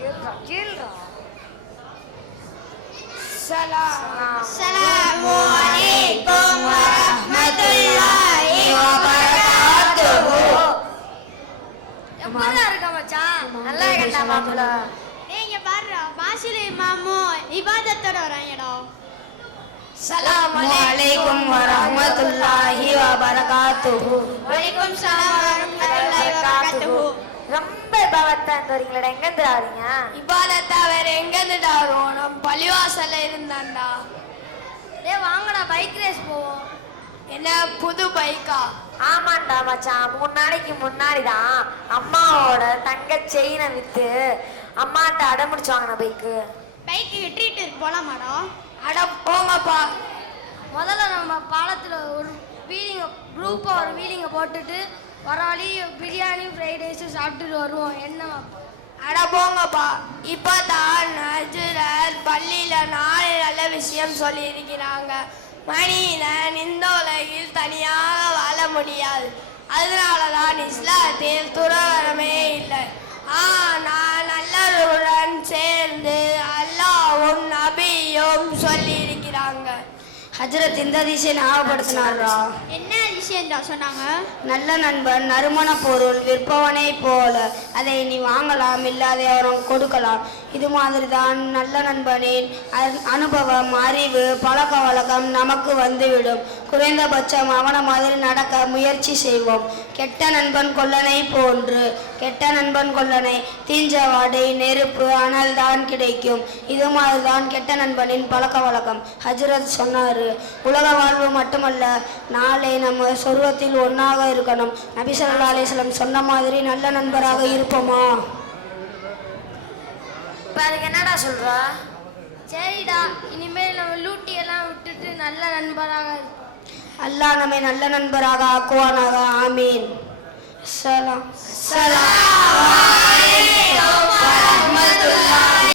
Assalamualaikum warahmatullahi wabarakatuh. எப்படா இருக்க மச்சான்? நல்லா இருக்கேன்டா மாப்ள. நீங்க பாருடா, மாசில இமாமு இபாதத்தோட வராங்கடா. Assalamualaikum warahmatullahi wabarakatuh. வலைக்கும் ஸலாம் வரஹ்மத்துல்லாஹி வபரகாத்துஹு. ரொம்ப இபாதத்தா வரீங்களா? எங்க இருந்து வரீங்க? இபாதத்தா வேற எங்க இருந்து வரோம்? நம்ம பள்ளிவாசல்ல இருந்தான்டா. டேய் வாங்கடா பைக் ரேஸ் போவோம். என்ன புது பைக்கா? ஆமாண்டா மச்சான், 3 நாளைக்கு முன்னாடி தான் அம்மாவோட தங்க செயினை வித்து அம்மாட்ட அடம்பிடிச்சு வாங்கின பைக்கு. Bike treat போலாமாடா? அட போங்கப்பா. முதல்ல நம்ம பாலத்தில் ஒரு வீலிங்க குரூப்பாக ஒரு வீலிங்க போட்டுட்டு வர வழி பிரியாணி ஃப்ரைட் ரைஸு சாப்பிட்டுட்டு வருவோம். என்ன அட போங்கப்பா. இப்போதான் நஜ்ரத் பள்ளியில் 4 நல்ல விஷயம் சொல்லியிருக்கிறாங்க. மனிதன் இந்த உலகில் தனியாக வாழ முடியாது. அதனால தான் இஸ்லாத்தில் துறவரமே இல்லை. ஆனால் நல்லவருடன் சேர்ந்து அல்லாஹ்வும் நபியும் சொல்லியிருக்கிறாங்க. ஹஜ்ரத் இந்த அதிசயம் ஞாபகப்படுத்தினாரா? என்ன அதிசயம்டா சொன்னாங்க? நல்ல நண்பன் நறுமண பொருள் விற்பவனை போல, அதை நீ வாங்கலாம், இல்லாத அவரும் கொடுக்கலாம். இது மாதிரி தான் நல்ல நண்பனின் அனுபவம், அறிவு, பழக்க வழக்கம் நமக்கு வந்துவிடும். குறைந்தபட்சம் அவனை மாதிரி நடக்க முயற்சி செய்வோம். கெட்ட நண்பன் கொல்லனை போன்று. கெட்ட நண்பன் கொல்லனை, தீஞ்சவாடை, நெருப்பு, அனல் தான் கிடைக்கும். இது மாதிரி தான் கெட்ட நண்பனின் பழக்க வழக்கம். ஹஜ்ரத் சொன்னார், உலக வாழ்வு மட்டுமல்ல, நாளை நம்ம சொர்க்கத்தில் ஒன்றாக இருக்கணும். நபி ஸல்லல்லாஹு அலைஹி வஸல்லம் சொன்ன மாதிரி நல்ல நண்பராக இருப்போமா? இப்போ அதுக்கு என்னடா சொல்ற? சரிடா, இனிமேல் நம்ம லூட்டி எல்லாம் விட்டுட்டு நல்ல நண்பராக இருப்போம். அல்லாஹ் நம்மை நல்ல நண்பராக ஆக்குவானாக. ஆமீன். சலாம்.